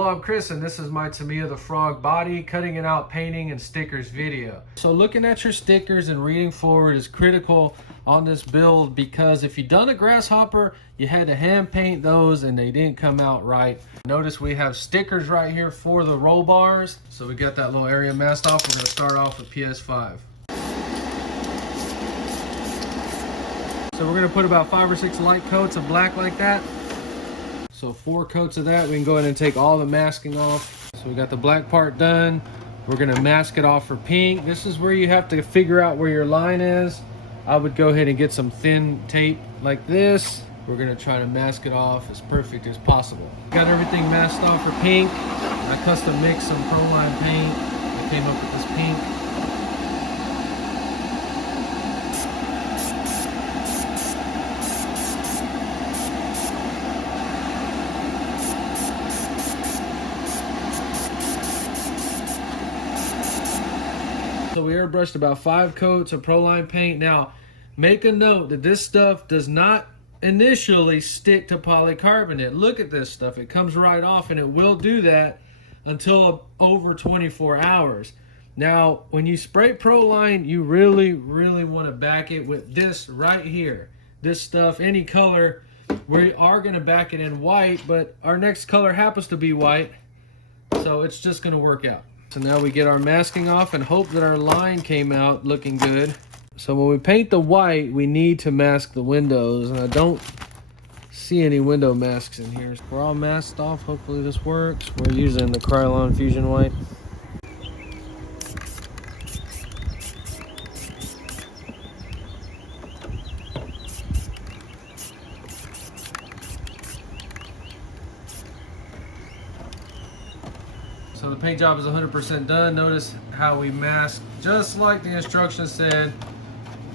Hello, I'm Chris, and this is my Tamiya the Frog body cutting it out, painting, and stickers video. So looking at your stickers and reading forward is critical on this build, because if you done a grasshopper, you had to hand paint those and they didn't come out right. Notice we have stickers right here for the roll bars. So we got that little area masked off. We're going to start off with PS5. So we're going to put about 5 or 6 light coats of black like that. So 4 coats of that. We can go ahead and take all the masking off. So we got the black part done. We're going to mask it off for pink. This is where you have to figure out where your line is. I would go ahead and get some thin tape like this. We're going to try to mask it off as perfect as possible. Got everything masked off for pink. I custom mixed some Proline paint. I came up with this pink. So we airbrushed about 5 coats of Proline paint. Now, make a note that this stuff does not initially stick to polycarbonate. Look at this stuff. It comes right off, and it will do that until over 24 hours. Now, when you spray Proline, you really want to back it with this right here. This stuff, any color. We are going to back it in white, but our next color happens to be white, so it's just going to work out. So now we get our masking off and hope that our line came out looking good. So when we paint the white, we need to mask the windows, and I don't see any window masks in here. So we're all masked off. Hopefully this works. We're using the Proline Fusion White. So the paint job is 100% done. Notice how we mask just like the instructions said.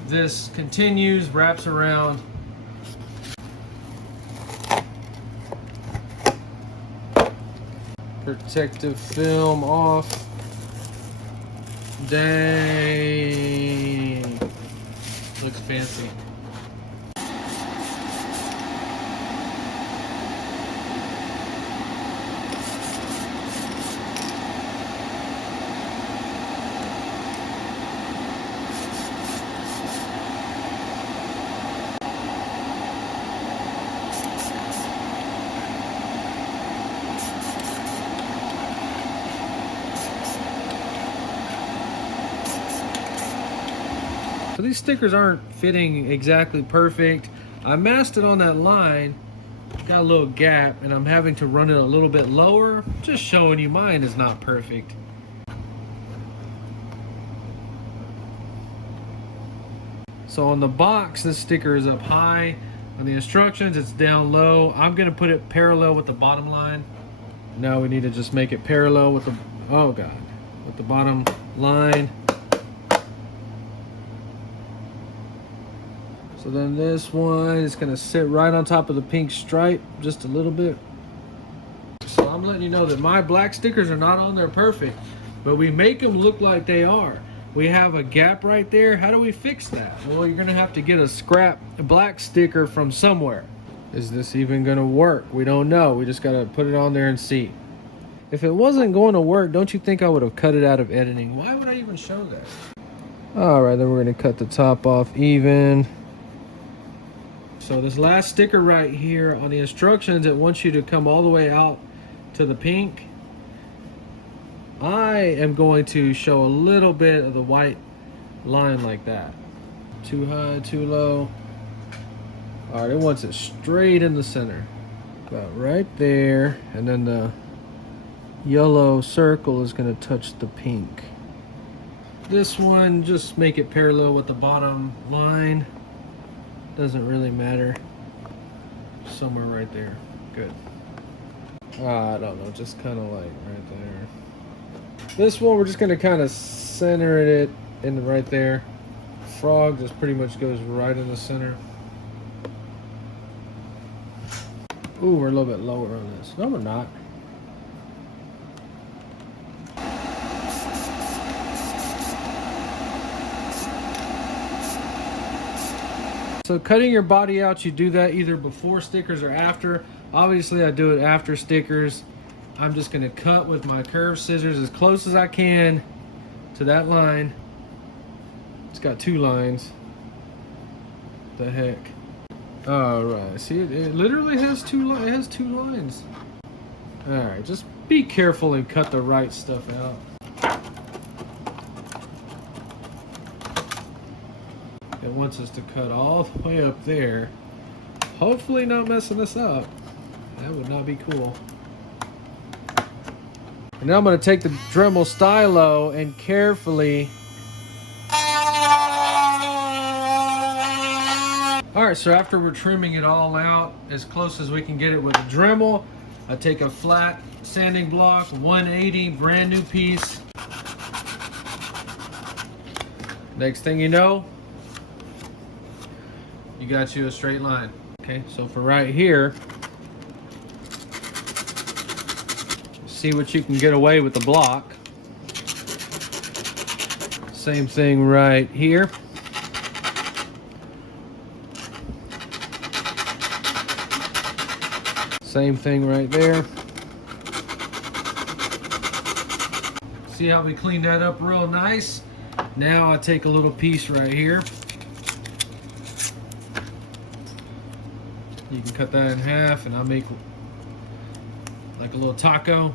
This continues, wraps around. Protective film off. Dang. Looks fancy. So these stickers aren't fitting exactly perfect. I masked it on that line, got a little gap, and I'm having to run it a little bit lower. Just showing you mine is not perfect. So on the box, this sticker is up high. On the instructions, it's down low. I'm gonna put it parallel with the bottom line. Now we need to just make it parallel with the, oh God, with the bottom line. So then this one is gonna sit right on top of the pink stripe, just a little bit. So I'm letting you know that my black stickers are not on there perfect, but we make them look like they are. We have a gap right there. How do we fix that? Well, you're gonna have to get a scrap black sticker from somewhere. Is this even gonna work? We don't know. We just gotta put it on there and see. If it wasn't going to work, don't you think I would have cut it out of editing? Why would I even show that? All right, then we're gonna cut the top off even. So this last sticker right here on the instructions, it wants you to come all the way out to the pink. I am going to show a little bit of the white line like that. Too high, too low. All right, it wants it straight in the center. About right there, and then the yellow circle is gonna touch the pink. This one, just make it parallel with the bottom line. Doesn't really matter. Somewhere right there. Good. I don't know, just kind of like right there. This one, we're just going to kind of center it in right there. Frog just pretty much goes right in the center. Ooh, we're a little bit lower on this. No, we're not. So cutting your body out, you do that either before stickers or after. Obviously I do it after stickers. I'm just gonna cut with my curved scissors as close as I can to that line. It's got 2 lines. The heck. Alright, see, it literally has 2 lines. It has 2 lines. Alright, just be careful and cut the right stuff out. It wants us to cut all the way up there. Hopefully not messing us up. That would not be cool. And now I'm going to take the Dremel stylo and carefully... Alright, so after we're trimming it all out as close as we can get it with a Dremel, I take a flat sanding block, 180, brand new piece. Next thing you know, you got you a straight line. Okay, so for right here, see what you can get away with the block. Same thing right here. Same thing right there. See how we cleaned that up real nice? Now I take a little piece right here. You can cut that in half and I'll make like a little taco.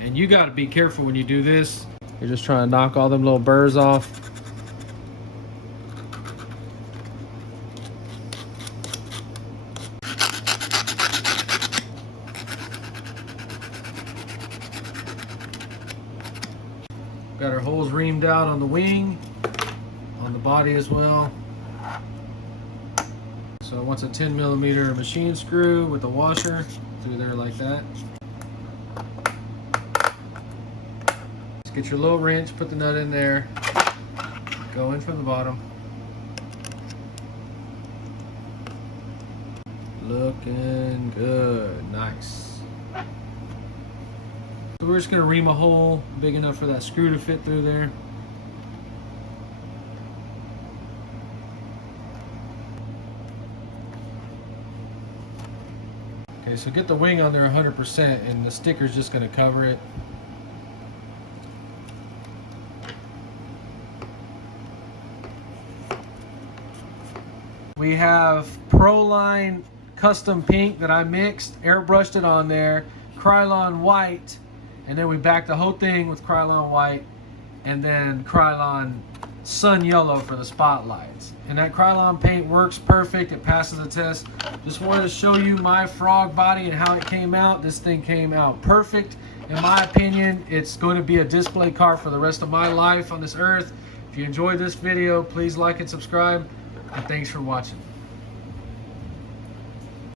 And you got to be careful when you do this. You're just trying to knock all them little burrs off. Got our holes reamed out on the wing, on the body as well. So once a 10mm machine screw with a washer through there like that. Just get your little wrench, put the nut in there, go in from the bottom. Looking good, nice. So we're just going to ream a hole big enough for that screw to fit through there. Okay, so get the wing on there 100% and the sticker's just going to cover it. We have Proline custom pink that I mixed, airbrushed it on there, Krylon white, and then we backed the whole thing with Krylon white, and then Krylon sun yellow for the spotlights. And that Krylon paint works perfect. It passes the test. Just wanted to show you my frog body and how it came out. This thing came out perfect. In my opinion, it's going to be a display car for the rest of my life on this earth. If you enjoyed this video, please like and subscribe. And thanks for watching.